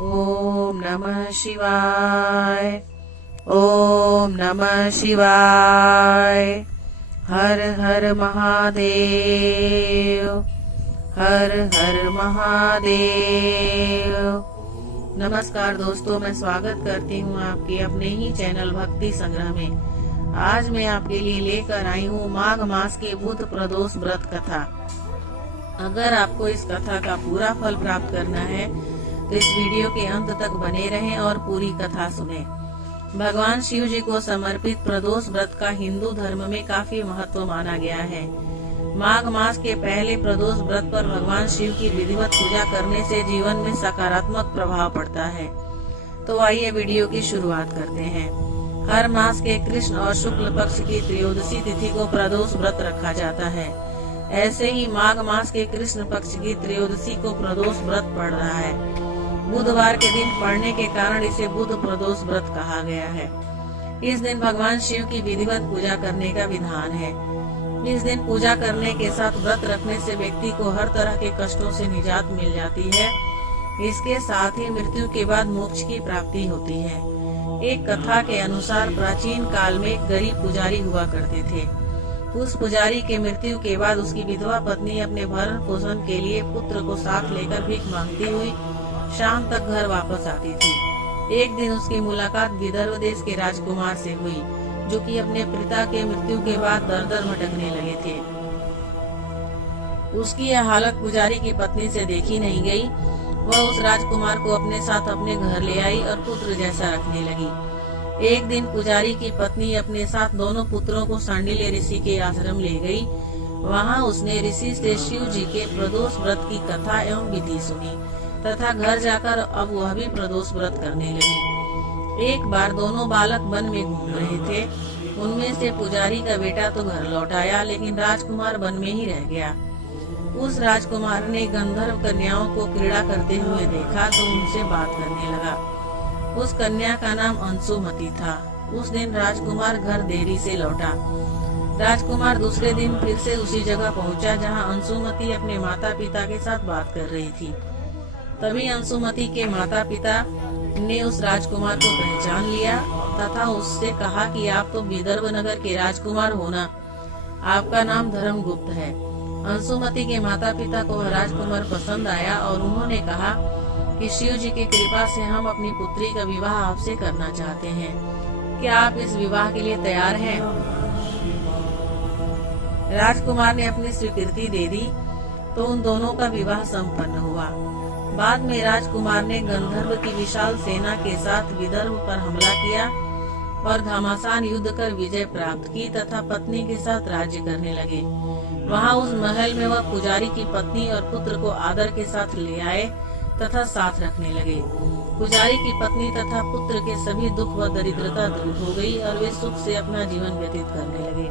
ओम नमः शिवाय। ओम नमः शिवाय। हर हर महादेव। हर हर महादेव। नमस्कार दोस्तों, मैं स्वागत करती हूँ आपके अपने ही चैनल भक्ति संग्रह में। आज मैं आपके लिए लेकर आई हूँ माघ मास के बुध प्रदोष व्रत कथा। अगर आपको इस कथा का पूरा फल प्राप्त करना है तो इस वीडियो के अंत तक बने रहें और पूरी कथा सुनें। भगवान शिव जी को समर्पित प्रदोष व्रत का हिंदू धर्म में काफी महत्व माना गया है। माघ मास के पहले प्रदोष व्रत पर भगवान शिव की विधिवत पूजा करने से जीवन में सकारात्मक प्रभाव पड़ता है। तो आइए वीडियो की शुरुआत करते हैं। हर मास के कृष्ण और शुक्ल पक्ष की त्रयोदशी तिथि को प्रदोष व्रत रखा जाता है। ऐसे ही माघ मास के कृष्ण पक्ष की त्रयोदशी को प्रदोष व्रत पड़ रहा है। बुधवार के दिन पड़ने के कारण इसे बुध प्रदोष व्रत कहा गया है। इस दिन भगवान शिव की विधिवत पूजा करने का विधान है। इस दिन पूजा करने के साथ व्रत रखने से व्यक्ति को हर तरह के कष्टों से निजात मिल जाती है। इसके साथ ही मृत्यु के बाद मोक्ष की प्राप्ति होती है। एक कथा के अनुसार प्राचीन काल में एक गरीब पुजारी हुआ करते थे। उस पुजारी के मृत्यु के बाद उसकी विधवा पत्नी अपने भरण पोषण के लिए पुत्र को साथ लेकर भीख मांगती हुई शाम तक घर वापस आती थी। एक दिन उसकी मुलाकात विदर्भ देश के राजकुमार से हुई, जो कि अपने पिता के मृत्यु के बाद दर दर भटकने लगे थे। उसकी यह हालत पुजारी की पत्नी से देखी नहीं गई। वह उस राजकुमार को अपने साथ अपने घर ले आई और पुत्र जैसा रखने लगी। एक दिन पुजारी की पत्नी अपने साथ दोनों पुत्रों को सांडिल्य ऋषि के आश्रम ले गई। वहां उसने ऋषि से शिव जी के प्रदोष व्रत की कथा एवं विधि सुनी तथा घर जाकर अब वह भी प्रदोष व्रत करने लगी। एक बार दोनों बालक वन में घूम रहे थे। उनमें से पुजारी का बेटा तो घर लौट आया, लेकिन राजकुमार वन में ही रह गया। उस राजकुमार ने गंधर्व कन्याओं को क्रीड़ा करते हुए देखा तो उनसे बात करने लगा। उस कन्या का नाम अंशुमति था। उस दिन राजकुमार घर देरी से लौटा। राजकुमार दूसरे दिन फिर से उसी जगह पहुंचा जहां अंशुमति अपने माता पिता के साथ बात कर रही थी। तभी अंशुमति के माता पिता ने उस राजकुमार को पहचान लिया तथा उससे कहा कि आप तो विदर्भ नगर के राजकुमार हो ना, आपका नाम धर्मगुप्त है। अंशुमति के माता पिता को राजकुमार पसंद आया और उन्होंने कहा कि शिव जी की कृपा से हम अपनी पुत्री का विवाह आपसे करना चाहते हैं। क्या आप इस विवाह के लिए तैयार हैं? राजकुमार ने अपनी स्वीकृति दे दी तो उन दोनों का विवाह संपन्न हुआ। बाद में राजकुमार ने गंधर्व की विशाल सेना के साथ विदर्भ पर हमला किया और घमासान युद्ध कर विजय प्राप्त की तथा पत्नी के साथ राज्य करने लगे। वहां उस महल में वह पुजारी की पत्नी और पुत्र को आदर के साथ ले आए तथा साथ रखने लगे। पुजारी की पत्नी तथा पुत्र के सभी दुख व दरिद्रता दूर हो गई और वे सुख से अपना जीवन व्यतीत करने लगे।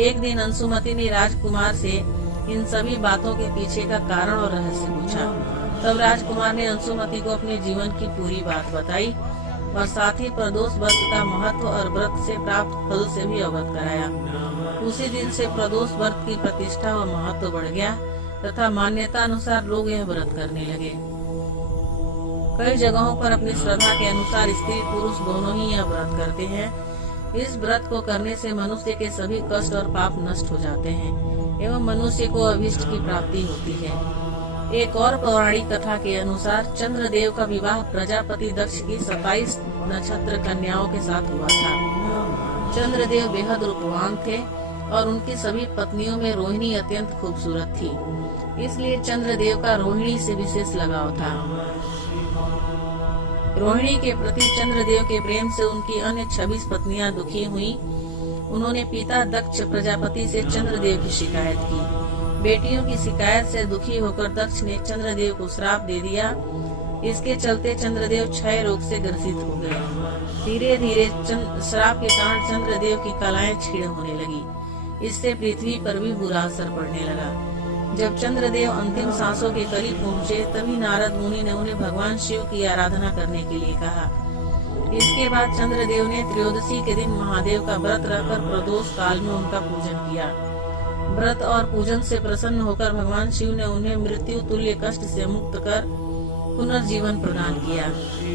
एक दिन अंशुमति ने राजकुमार से इन सभी बातों के पीछे का कारण और रहस्य पूछा। तब राजकुमार ने अंशुमति को अपने जीवन की पूरी बात बताई और साथ ही प्रदोष व्रत का महत्व और व्रत से प्राप्त फल से भी अवगत कराया। उसी दिन से प्रदोष व्रत की प्रतिष्ठा व महत्व बढ़ गया तथा मान्यता अनुसार लोग यह व्रत करने लगे। कई जगहों पर अपनी श्रद्धा के अनुसार स्त्री पुरुष दोनों ही यह व्रत करते हैं। इस व्रत को करने से मनुष्य के सभी कष्ट और पाप नष्ट हो जाते हैं एवं मनुष्य को अभीष्ट की प्राप्ति होती है। एक और पौराणिक कथा के अनुसार चंद्रदेव का विवाह प्रजापति दक्ष की 27 नक्षत्र कन्याओं के साथ हुआ था। चंद्रदेव बेहद रूपवान थे और उनकी सभी पत्नियों में रोहिणी अत्यंत खूबसूरत थी, इसलिए चंद्रदेव का रोहिणी से विशेष लगाव था। रोहिणी के प्रति चंद्रदेव के प्रेम से उनकी अन्य 26 पत्नियां दुखी हुईं। उन्होंने पिता दक्ष प्रजापति से चंद्रदेव की शिकायत की। बेटियों की शिकायत से दुखी होकर दक्ष ने चंद्रदेव को श्राप दे दिया। इसके चलते चंद्रदेव क्षय रोग से ग्रसित हो गए। धीरे धीरे श्राप के कारण चंद्रदेव की कलाएं क्षीण होने लगी। इससे पृथ्वी पर भी बुरा असर पड़ने लगा। जब चंद्रदेव अंतिम सांसों के करीब पहुँचे तभी नारद मुनि ने उन्हें भगवान शिव की आराधना करने के लिए कहा। इसके बाद चंद्रदेव ने त्रयोदशी के दिन महादेव का व्रत रखकर प्रदोष काल में उनका पूजन किया। व्रत और पूजन से प्रसन्न होकर भगवान शिव ने उन्हें मृत्यु तुल्य कष्ट से मुक्त कर पुनर्जीवन प्रदान किया।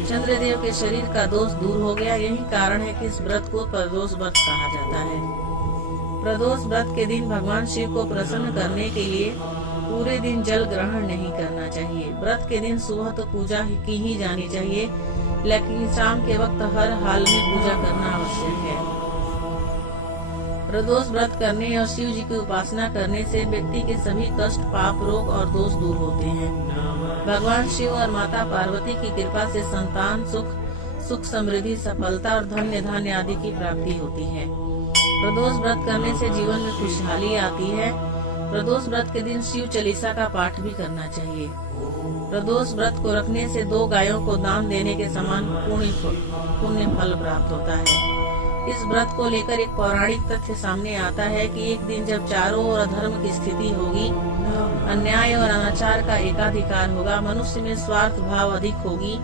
चंद्रदेव के शरीर का दोष दूर हो गया। यही कारण है कि इस व्रत को प्रदोष व्रत कहा जाता है। प्रदोष व्रत के दिन भगवान शिव को प्रसन्न करने के लिए पूरे दिन जल ग्रहण नहीं करना चाहिए। व्रत के दिन सुबह तो पूजा की ही जानी चाहिए, लेकिन शाम के वक्त हर हाल में पूजा करना आवश्यक है। प्रदोष व्रत करने और शिव जी की उपासना करने से व्यक्ति के सभी कष्ट, पाप, रोग और दोष दूर होते हैं। भगवान शिव और माता पार्वती की कृपा से संतान, सुख समृद्धि, सफलता और धन्य धान्य आदि की प्राप्ति होती है। प्रदोष व्रत करने से जीवन में खुशहाली आती है। प्रदोष व्रत के दिन शिव चालीसा का पाठ भी करना चाहिए। प्रदोष व्रत को रखने से 2 गायों को दान देने के समान पुण्य फल प्राप्त होता है। इस व्रत को लेकर एक पौराणिक तथ्य सामने आता है कि एक दिन जब चारों ओर अधर्म की स्थिति होगी, अन्याय और अनाचार का एकाधिकार होगा, मनुष्य में स्वार्थ भाव अधिक होगी,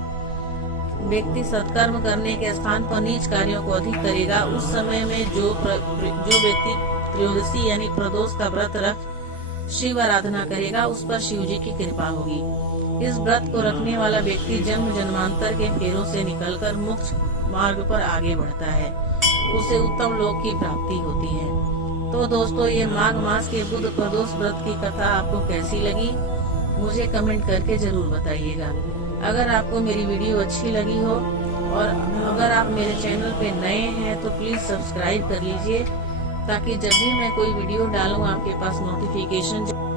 व्यक्ति सत्कर्म करने के स्थान पर नीच कार्यों को अधिक करेगा, उस समय में जो व्यक्ति त्रयोदशी यानी प्रदोष का व्रत रख शिव आराधना करेगा, उस पर शिव जी की कृपा होगी। इस व्रत को रखने वाला व्यक्ति जन्म जन्मांतर के फेरों से निकलकर मोक्ष मार्ग पर आगे बढ़ता है, उसे उत्तम लोक की प्राप्ति होती है। तो दोस्तों, ये माघ मास के बुध प्रदोष व्रत की कथा आपको कैसी लगी, मुझे कमेंट करके जरूर बताइएगा। अगर आपको मेरी वीडियो अच्छी लगी हो और अगर आप मेरे चैनल पे नए हैं तो प्लीज सब्सक्राइब कर लीजिए, ताकि जब भी मैं कोई वीडियो डालूं आपके पास नोटिफिकेशन